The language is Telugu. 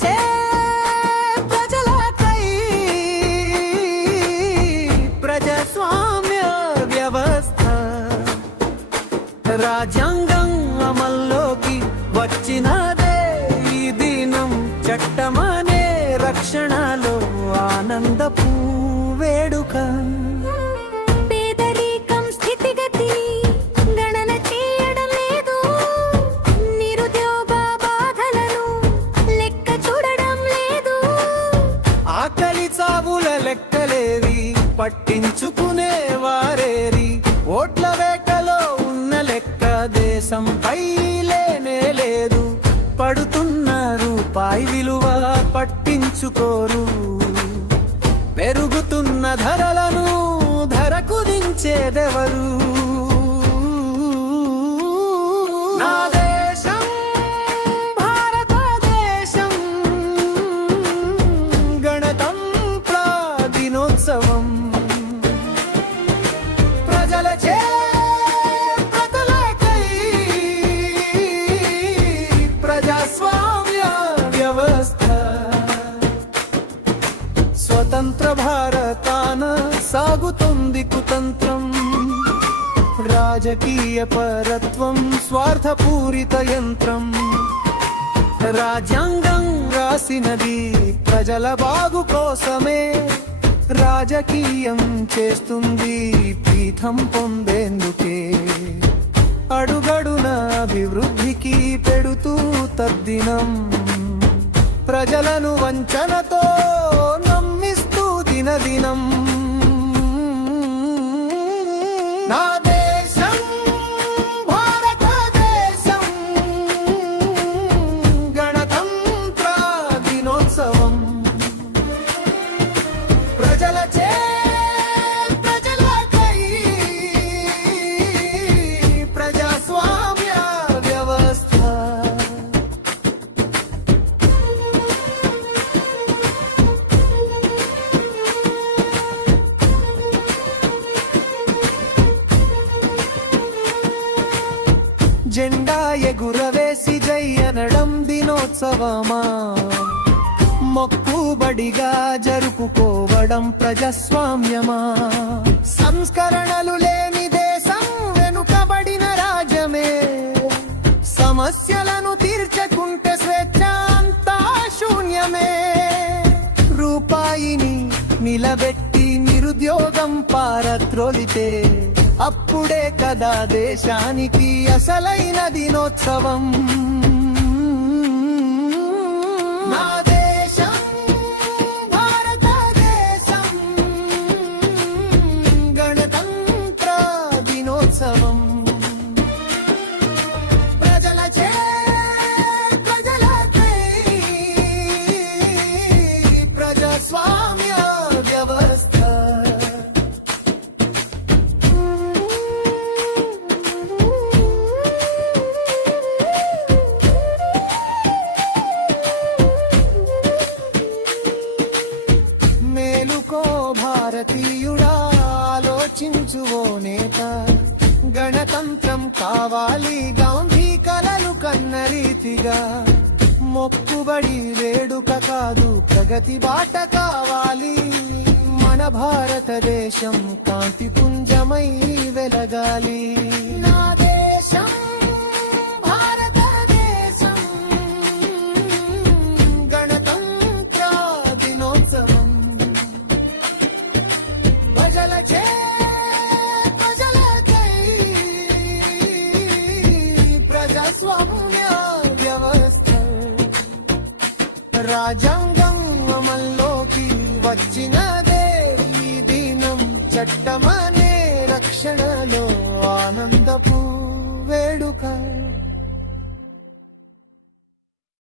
మార్చే ప్రజలకై ప్రజాస్వామ్య వ్యవస్థ రాజ్యాంగం అమల్లోకి వచ్చినదే ఈ దినం చట్టమనే రక్షణలో ఆనందపు వేడుక. పట్టించుకునే వారేరి ఓట్ల వేటలో ఉన్న లెక్క దేశంపై లేనే లేదు. పడుతున్న రూపాయి విలువ పట్టించుకోరు. పెరుగుతున్న ధరలను ధర కుదించేదెవరు భారతాన సాగుతుంది కుతంత్రం. రాజకీయ పరత్వం స్వార్థపూరిత యంత్రం. రాజ్యాంగం రాసినది ప్రజల బాగు కోసమే. రాజకీయం చేస్తుంది పీఠం పొందేందుకే. అడుగడున అభివృద్ధికి పెడుతూ తద్దినం. ప్రజలను వంచనతో தின தினம். நான் జెండా ఎగురవేసి జై అనడం దినోత్సవమా? మొక్కుబడిగా జరుపుకోవడం ప్రజాస్వామ్యమా? సంస్కరణలు లేని దేశం వెనుకబడిన రాజ్యమే. సమస్యలను తీర్చకుంటే స్వేచ్ఛ అంతా శూన్యమే. రూపాయిని నిలబెట్టి నిరుద్యోగం పారత్రోలితే అప్పుడే కదా దేశానికి అసలైన దినోత్సవం. భారతీయుడా ఆలోచించు ఓ నేత. గణతంత్రం కావాలి గాంధీ కలలు కన్న రీతిగా మొక్కుబడి వేడుక కాదు ప్రగతి బాట కావాలి. మన భారతదేశం కాంతి పుంజమై వెలగాలి. నా దేశం ప్రజాస్వామ్య వ్యవస్థ రాజ్యాంగం అమల్లోకి వచ్చినదే ఈ దినం. చట్టమనే రక్షణలో ఆనందపు వేడుక.